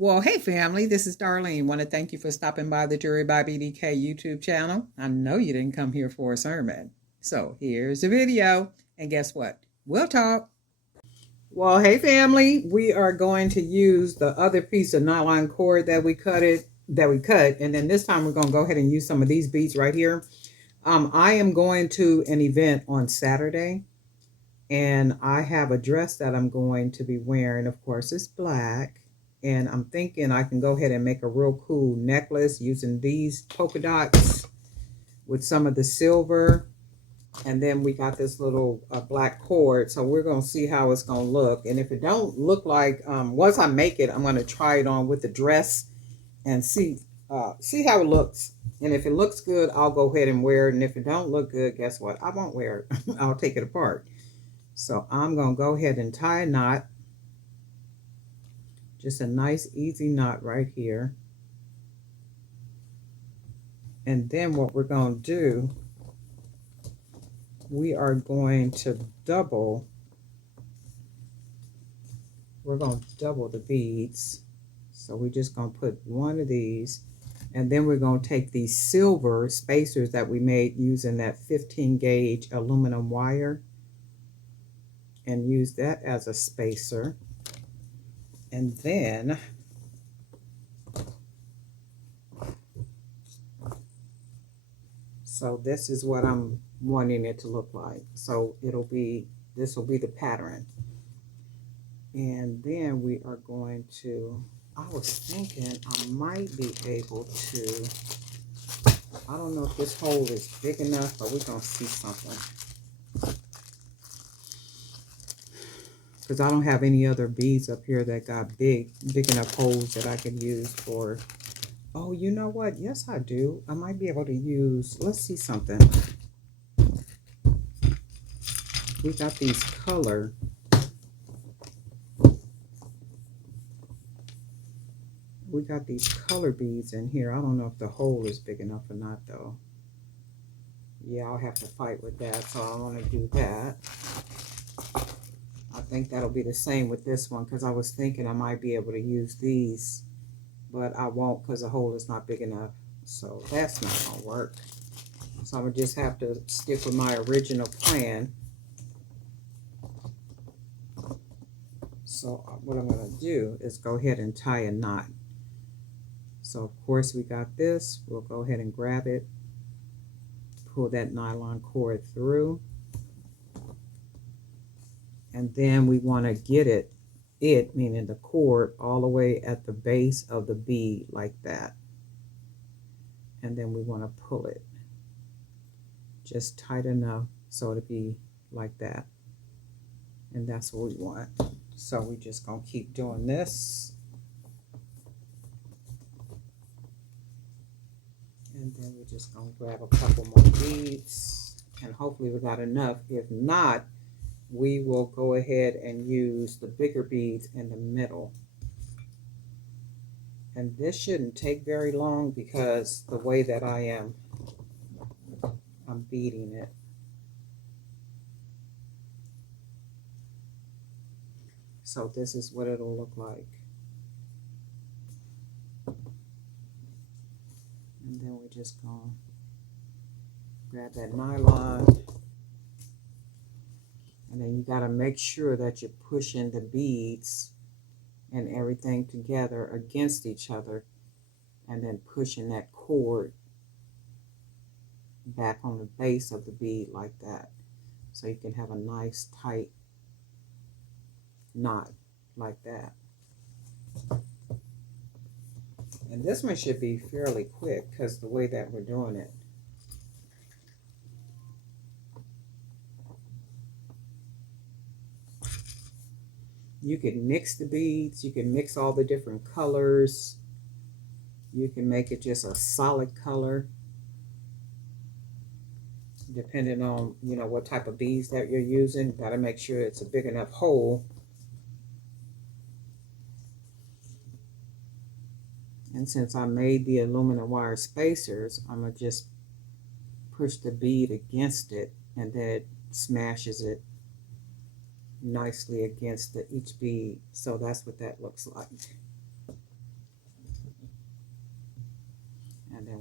Well, hey family, this is Darlene. Want to thank you for stopping by the Jury by BDK YouTube channel. I know you didn't come here for a sermon. So here's the video. And guess what? We'll talk. Well, hey family, we are going to use the other piece of nylon cord that we cut, and then this time we're going to go ahead and use some of these beads right here. I am going to an event on Saturday, and I have a dress that I'm going to be wearing. Of course, it's black. And I'm thinking I can go ahead and make a real cool necklace using these polka dots with some of the silver. And then we got this little black cord. So we're going to see how it's going to look. And if it don't look like, once I make it, I'm going to try it on with the dress and see how it looks. And if it looks good, I'll go ahead and wear it. And if it don't look good, guess what? I won't wear it. I'll take it apart. So I'm going to go ahead and tie a knot. Just a nice easy knot right here. And then what we're going to do, we are going to double. We're going to double the beads. So we're just going to put one of these. And then we're going to take these silver spacers that we made using that 15 gauge aluminum wire and use that as a spacer. And then so this is what I'm wanting it to look like. So this will be the pattern. And then we are going to, I was thinking I might be able to, I don't know if this hole is big enough, but we're going to see something. Because I don't have any other beads up here that got big enough holes that I can use for. Oh, you know what? Yes, I do. I might be able to use, let's see something. We got these color. We got these color beads in here. I don't know if the hole is big enough or not, though. Yeah, I'll have to fight with that, so I want to do that. I think that'll be the same with this one, because I was thinking I might be able to use these, but I won't because the hole is not big enough. So that's not going to work. So I'm going to just have to stick with my original plan. So what I'm going to do is go ahead and tie a knot. So of course we got this. We'll go ahead and grab it. Pull that nylon cord through. And then we want to get it, meaning the cord, all the way at the base of the bead like that. And then we want to pull it just tight enough so it'll be like that. And that's what we want. So we're just going to keep doing this. And then we're just going to grab a couple more beads. And hopefully we got enough. If not, we will go ahead and use the bigger beads in the middle. And this shouldn't take very long because the way that I'm beading it. So this is what it'll look like. And then we're just going to grab that nylon. And then you got to make sure that you're pushing the beads and everything together against each other. And then pushing that cord back on the base of the bead like that. So you can have a nice tight knot like that. And this one should be fairly quick because the way that we're doing it. You can mix the beads, you can mix all the different colors. You can make it just a solid color, depending on, what type of beads that you're using. Got to make sure it's a big enough hole. And since I made the aluminum wire spacers, I'm going to just push the bead against it, and then it smashes it nicely against each bead. So that's what that looks like.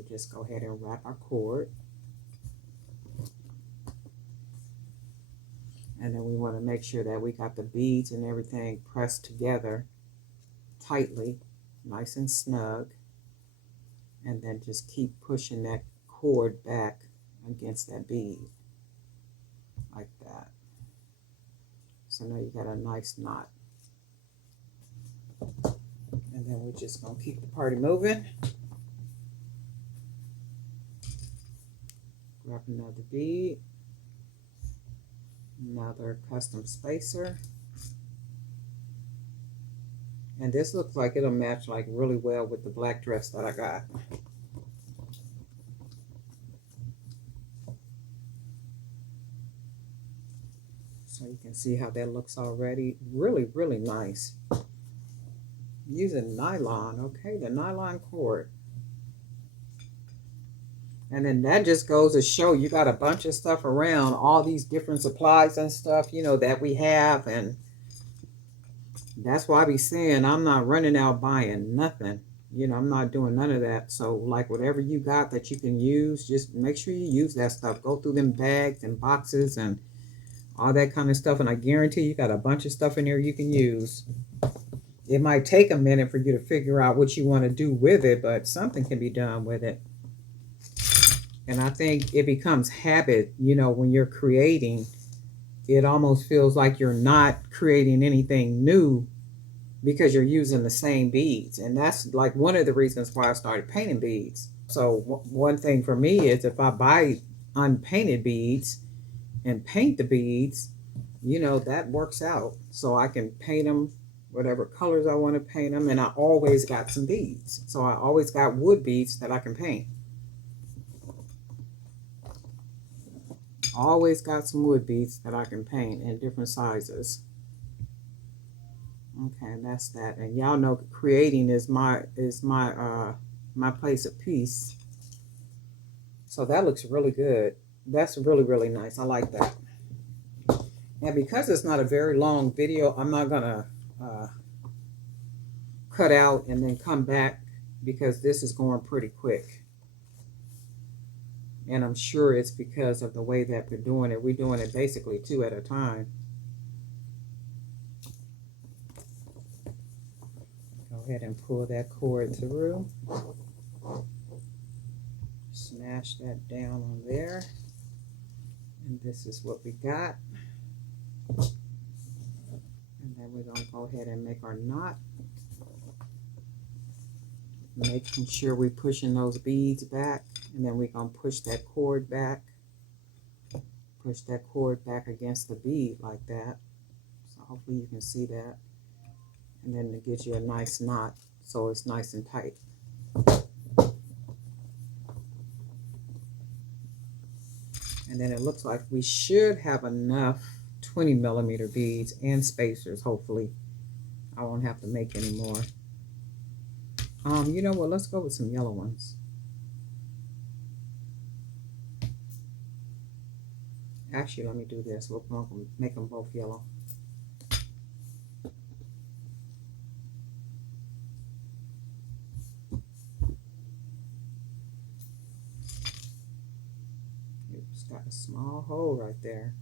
we'll just go ahead and wrap our cord. And then we want to make sure that we got the beads and everything pressed together tightly, nice and snug. And then just keep pushing that cord back against that bead, like that. So now you got a nice knot. And then we're just going to keep the party moving. Grab another bead, another custom spacer. And this looks like it'll match like really well with the black dress that I got. So you can see how that looks already. Really, really nice. Using nylon, okay, the nylon cord. And then that just goes to show you got a bunch of stuff around, all these different supplies and stuff, you know, that we have. And that's why I be saying I'm not running out buying nothing. You know, I'm not doing none of that. So like whatever you got that you can use, just make sure you use that stuff. Go through them bags and boxes and all that kind of stuff. And I guarantee you got a bunch of stuff in there you can use. It might take a minute for you to figure out what you want to do with it, but something can be done with it. And I think it becomes habit, you know, when you're creating, it almost feels like you're not creating anything new because you're using the same beads. And that's like one of the reasons why I started painting beads. So one thing for me is if I buy unpainted beads and paint the beads, you know, that works out. So I can paint them whatever colors I want to paint them. And I always got some beads. So I always got wood beads that I can paint. Always got some wood beads that I can paint in different sizes. Okay, and that's that. And y'all know creating is my place of peace. So that looks really good. That's really, really nice. I like that. And because it's not a very long video, I'm not gonna cut out and then come back because this is going pretty quick. And I'm sure it's because of the way that we're doing it. We're doing it basically 2 at a time. Go ahead and pull that cord through. Smash that down on there. And this is what we got. And then we're going to go ahead and make our knot. Making sure we're pushing those beads back. And then we're going to push that cord back. Push that cord back against the bead like that. So hopefully you can see that. And then it gives you a nice knot so it's nice and tight. And then it looks like we should have enough 20 millimeter beads and spacers, hopefully. I won't have to make any more. You know what, let's go with some yellow ones. Actually, let me do this. We'll make them both yellow. It's got a small hole right there.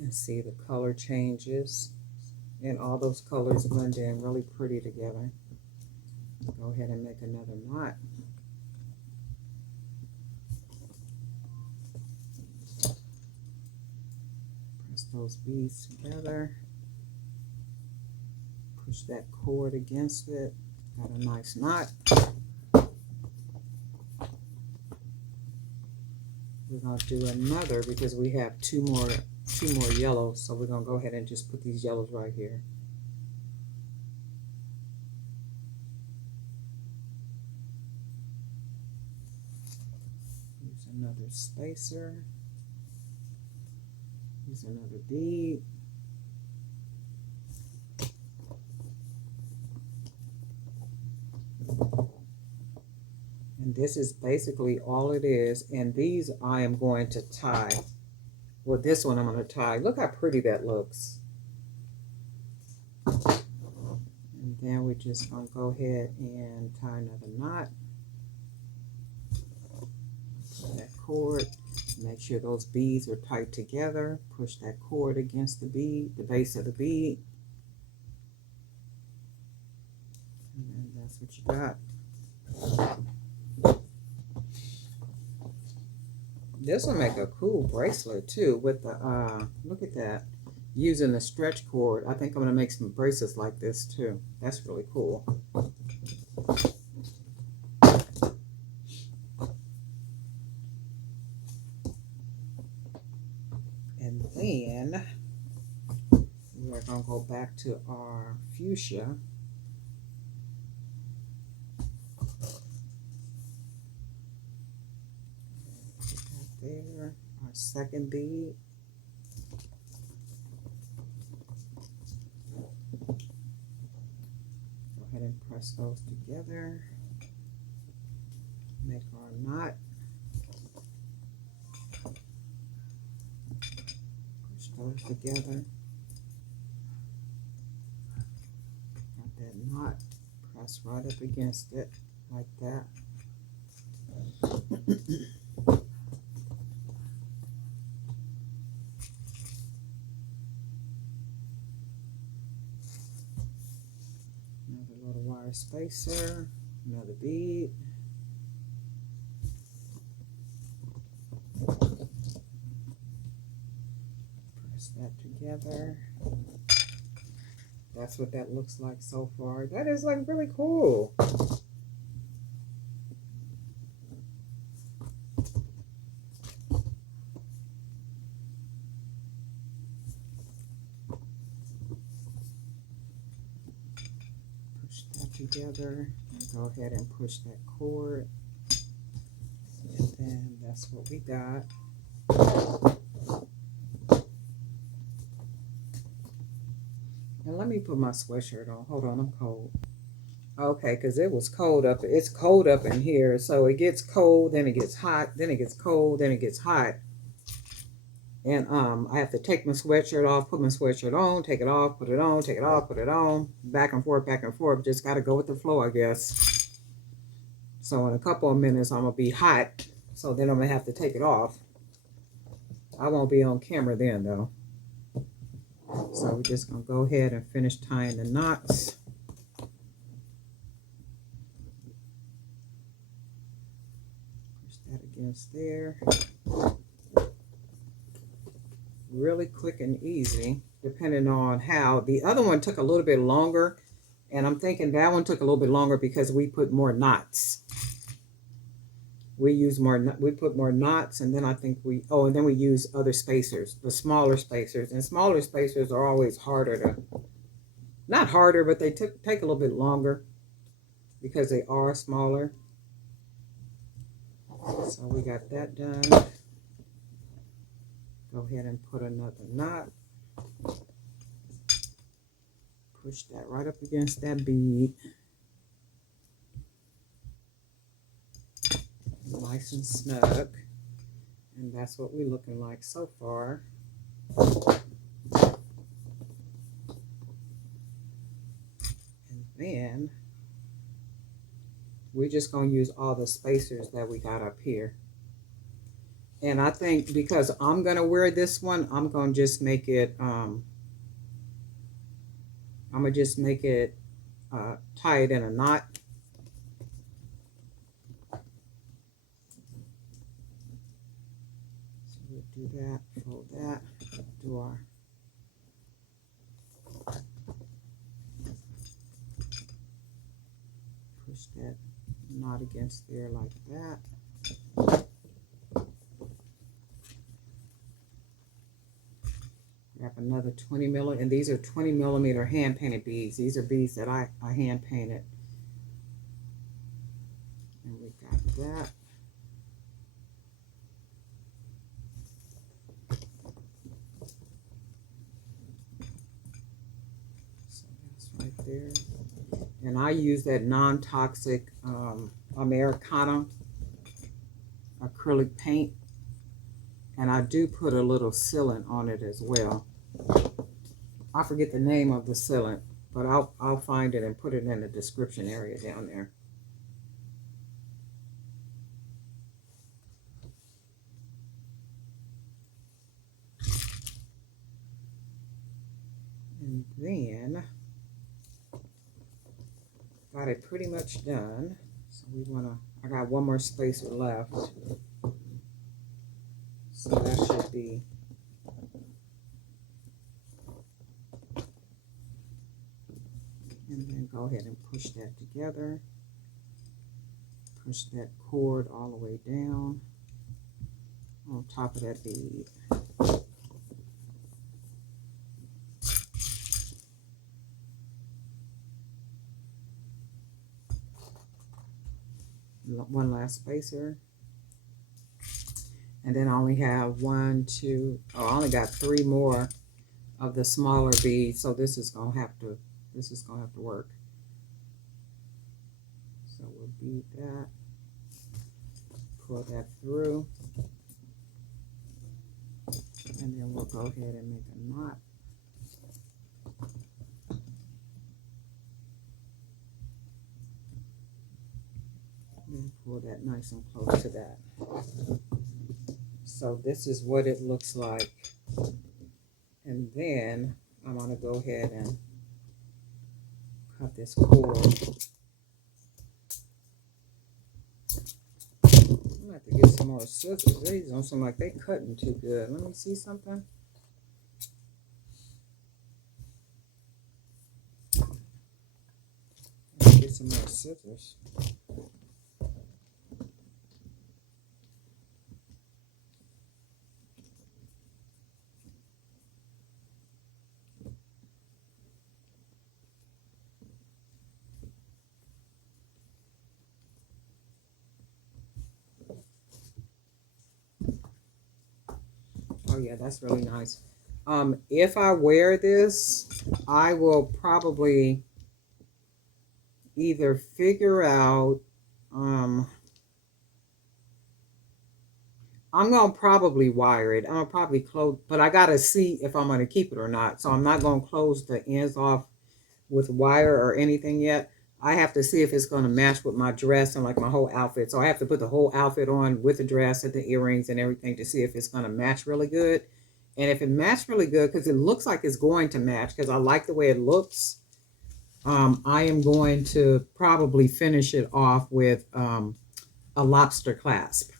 And see the color changes. And all those colors blend in really pretty together. Go ahead and make another knot. Press those beads together. Push that cord against it. Got a nice knot. We're going to do another because we have two more yellows. So we're going to go ahead and just put these yellows right here. Another spacer. Use another bead. And this is basically all it is. And these I am going to tie. Well, this one I'm going to tie. Look how pretty that looks. then we're just going to go ahead and tie another knot. Pull that cord. Make sure those beads are tight together. Push that cord against the bead, the base of the bead. And then that's what you got. This will make a cool bracelet too with the, look at that. Using the stretch cord. I think I'm going to make some bracelets like this too. That's really cool. And then we're going to go back to our fuchsia. There, our second bead. Go ahead and press those together. Make our knot. Push those together. Got that knot. Press right up against it like that. Another little wire spacer, another bead. Press that together. That's what that looks like so far. That is like really cool. Together and go ahead and push that cord, and then that's what we got. And let me put my sweatshirt on. Hold on, I'm cold. Okay, because it was cold up. It's cold up in here, so it gets cold, then it gets hot, then it gets cold, then it gets hot. And I have to take my sweatshirt off, put my sweatshirt on, take it off, put it on, take it off, put it on, back and forth, back and forth. Just got to go with the flow, I guess. So in a couple of minutes, I'm going to be hot. So then I'm going to have to take it off. I won't be on camera then, though. So we're just going to go ahead and finish tying the knots. Push that against there. Really quick and easy, depending on how. The other one took a little bit longer, and I'm thinking that one took a little bit longer because we put more knots. We put more knots, and then I think and then we use other spacers, the smaller spacers. And smaller spacers are always harder to, not harder, but they take a little bit longer because they are smaller. So we got that done. Go ahead and put another knot. Push that right up against that bead. Nice and snug. And that's what we're looking like so far. And then we're just going to use all the spacers that we got up here. And I think because I'm going to wear this one, I'm going to just make it, tie it in a knot. So we'll do that, fold that, do our push that knot against there like that. Grab another 20 millimeter, and these are 20 millimeter hand painted beads. These are beads that I hand painted. And we got that. So that's right there. And I use that non-toxic Americana acrylic paint. And I do put a little sealant on it as well. I forget the name of the sealant, but I'll find it and put it in the description area down there. And then got it pretty much done. So I got one more spacer left. So that should be and then go ahead and push that together. Push that cord all the way down on top of that bead. One last spacer. And then I only have I only got 3 more of the smaller beads, so this is gonna have to work. So we'll bead that, pull that through, and then we'll go ahead and make a knot. And pull that nice and close to that. So this is what it looks like. And then I'm going to go ahead and cut this cord. I'm going to have to get some more scissors. These don't seem like they're cutting too good. Let me see something. Let's get some more scissors. Oh yeah, that's really nice. If I wear this, I will probably either figure out, I'm going to probably wire it. I'm going to probably close, but I got to see if I'm going to keep it or not. So I'm not going to close the ends off with wire or anything yet. I have to see if it's going to match with my dress and like my whole outfit. So I have to put the whole outfit on with the dress and the earrings and everything to see if it's going to match really good. And if it matched really good, because it looks like it's going to match, because I like the way it looks, I am going to probably finish it off with a lobster clasp.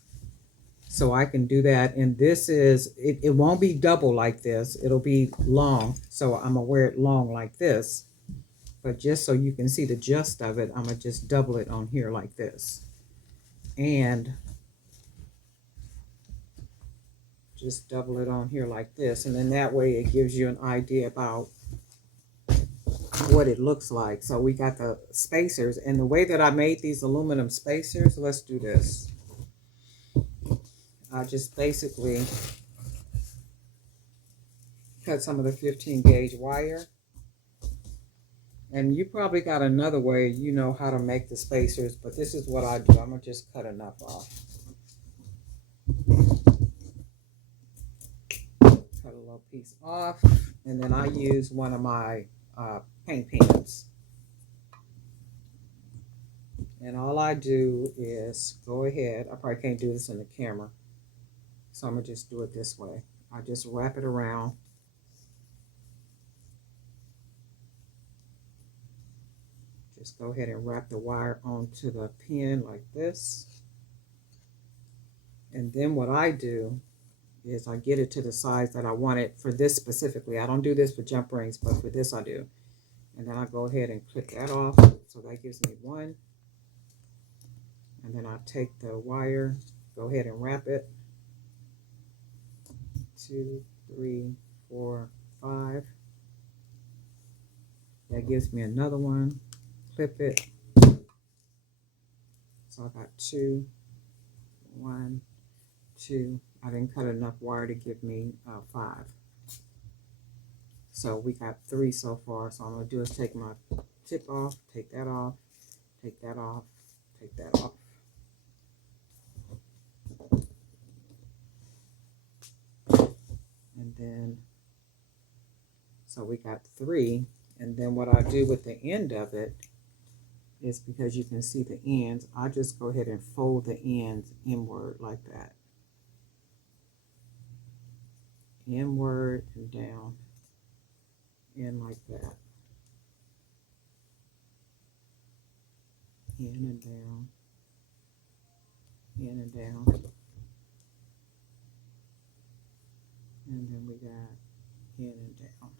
So I can do that. And this is, it won't be double like this. It'll be long. So I'm going to wear it long like this. But just so you can see the gist of it, I'm going to just double it on here like this. And just double it on here like this. And then that way it gives you an idea about what it looks like. So we got the spacers. And the way that I made these aluminum spacers, let's do this. I just basically cut some of the 15 gauge wire. And you probably got another way, you know how to make the spacers, but this is what I do. I'm going to just cut enough off. Cut a little piece off, and then I use one of my paint pens. And all I do is go ahead. I probably can't do this in the camera, so I'm going to just do it this way. I just wrap it around. Just go ahead and wrap the wire onto the pin like this. And then what I do is I get it to the size that I want it for this specifically. I don't do this for jump rings, but for this I do. And then I go ahead and clip that off. So that gives me one. And then I take the wire, go ahead and wrap it. 2, 3, 4, 5. That gives me another one. Clip it. So I got 2, 1, 2. I didn't cut enough wire to give me 5. So we got 3 so far. So I'm going to do is take my tip off, take that off, take that off, take that off. And then, so we got 3. And then what I do with the end of it is, because you can see the ends, I just go ahead and fold the ends inward like that. Inward and down, in like that. In and down, in and down. And then we got in and down.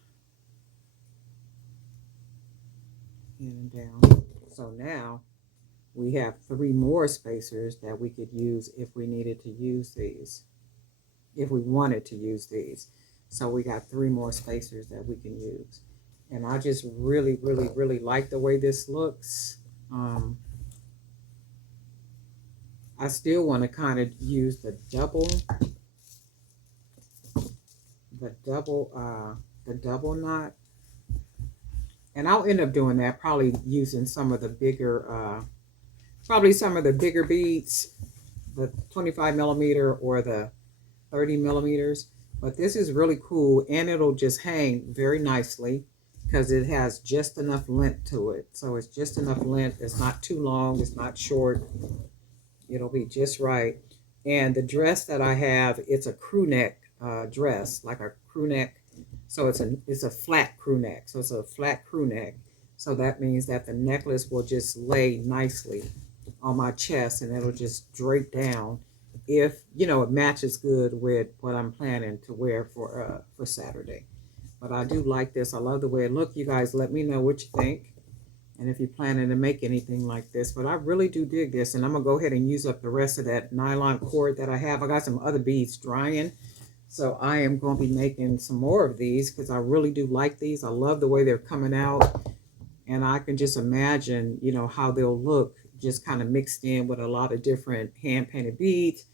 In and down. So now we have 3 more spacers that we could use if we needed to use these, if we wanted to use these. So we got 3 more spacers that we can use. And I just really, really, really like the way this looks. I still want to kind of use the double knot. And I'll end up doing that, probably using some of the bigger, beads, the 25 millimeter or the 30 millimeters. But this is really cool, and it'll just hang very nicely because it has just enough length to it. So it's just enough length. It's not too long. It's not short. It'll be just right. And the dress that I have, it's a crew neck dress, like a crew neck. So it's a flat crew neck. So it's a flat crew neck. So that means that the necklace will just lay nicely on my chest, and it'll just drape down if, you know, it matches good with what I'm planning to wear for Saturday. But I do like this. I love the way it looks. You guys let me know what you think, and if you're planning to make anything like this. But I really do dig this, and I'm going to go ahead and use up the rest of that nylon cord that I have. I got some other beads drying, so I am going to be making some more of these because I really do like these. I love the way they're coming out, and I can just imagine, you know, how they'll look just kind of mixed in with a lot of different hand-painted beads,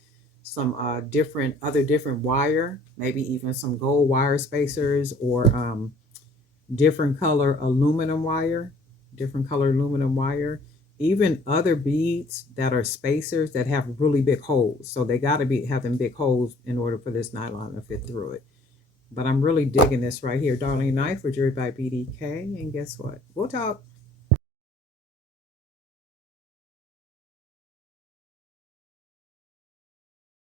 some different wire, maybe even some gold wire spacers, or different color aluminum wire, even other beads that are spacers that have really big holes. So they got to have them big holes in order for this nylon to fit through it. But I'm really digging this right here. Darlene Knife for Jewelry by BDK. And guess what? We'll talk.